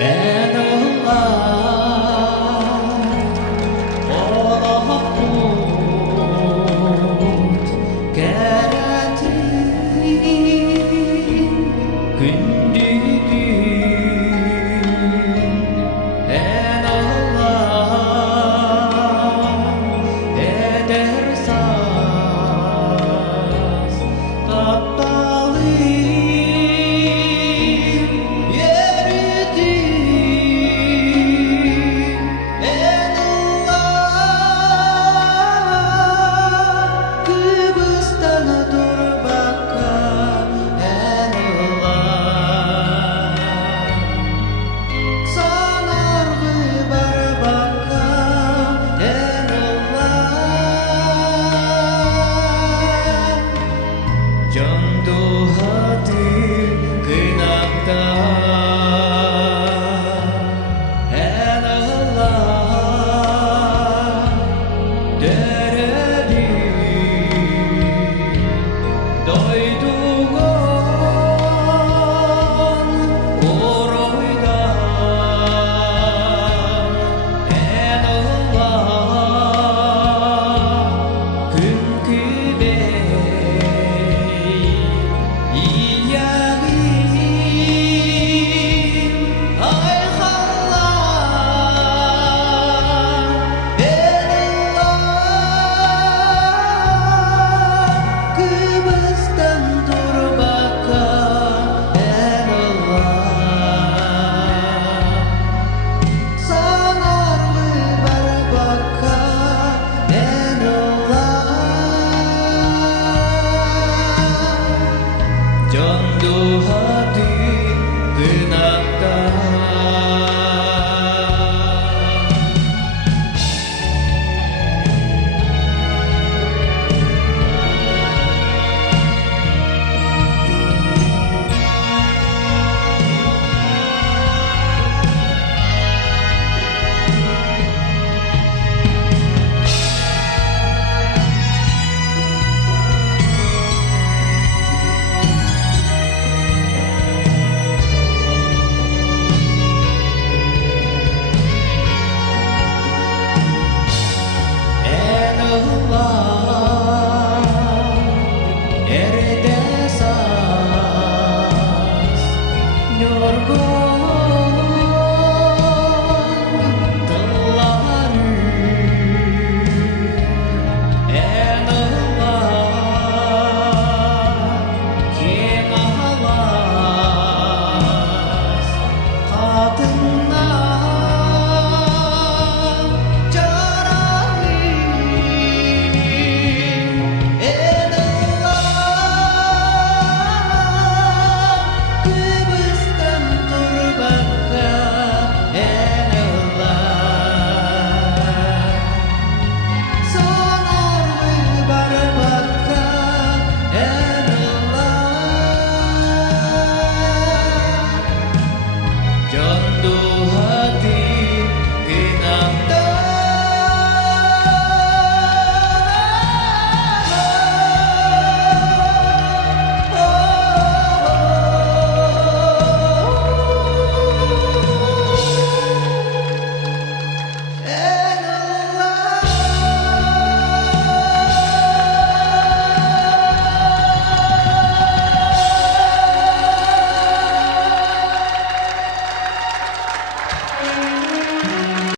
and alive. All of old guaranteed gündüdür and alive edersaz taptalıyım yeridir and alive Kıbrıs'tan dur baka and alive Sanarlı bar baka and alive Candu hati kınakta and alive Deredi doyduğun oroyda and alive Kümküde İyagim ay hallar and alive Kıbrıs'tan dur baka and alive Sanarlı bar baka and alive Candu hati kınakta and alive Eredesas Nyor